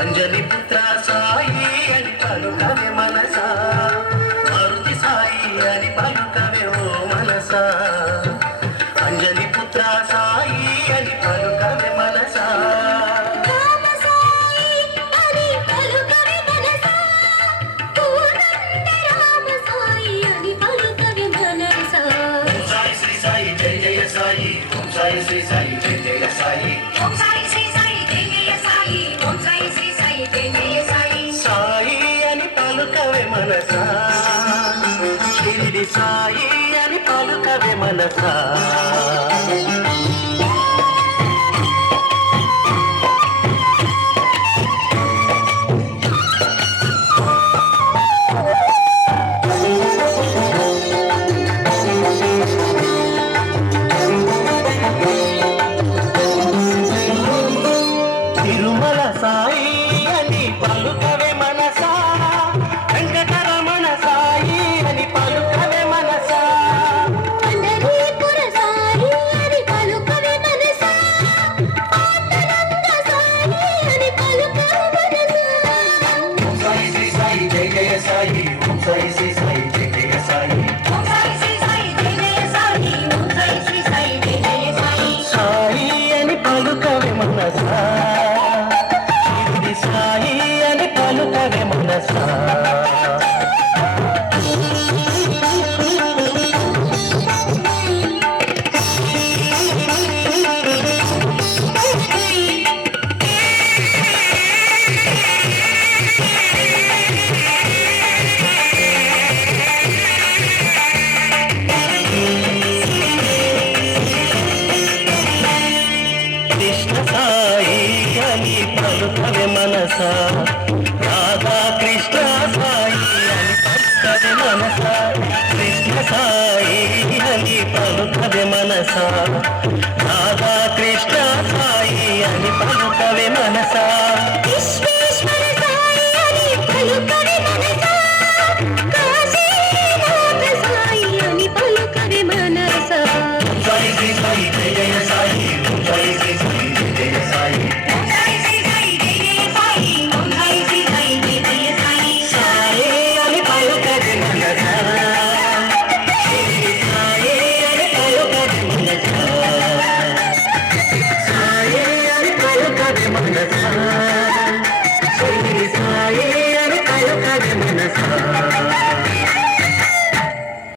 అంజలి పుత్ర సాయి అని పలుకవే మనసా, మారుతి సాయి అని పలుకవే ఓ మనసా. అంజలి పుత్ర సాయి అని పలుకవే మనసా, శ్రీ సాయి జయ జయ సాయి, ఓం సాయి శ్రీ సాయి జయ జయ సాయి, ఓం సాయి శ్రీ సాయి జయ జయ సాయి. సాయి అని పలుకవే మనసా, షిరిడి సాయి అని పలుకవే మనసా. తిరుమల సాయి అని పలుకవే మనసా, వెంకటరమణ సాయి అని పలుకవే మనసా. పండరీపుర సాయి అని పలుకవే మనసా, ఆనంద సాయి అని పలుకవే మనసా. ఓం సాయి శ్రీ సాయి జయ జయ సాయి, ఓం సాయి శ్రీ సాయి జయ జయ సాయి, ఓం సాయి శ్రీ సాయి జయ జయ సాయి, ఓం సాయి శ్రీ సాయి జయ జయ సాయి. సాయి అని పలుకవే మనసా, షిరిడి సాయి అని పలుకవే మనసా. కృష్ణ సాయి అని పలుకవే మనసా, రాధా కృష్ణ సాయి అని పలుకవే మనసా. కృష్ణ సాయి అని పలుకవే మనసా,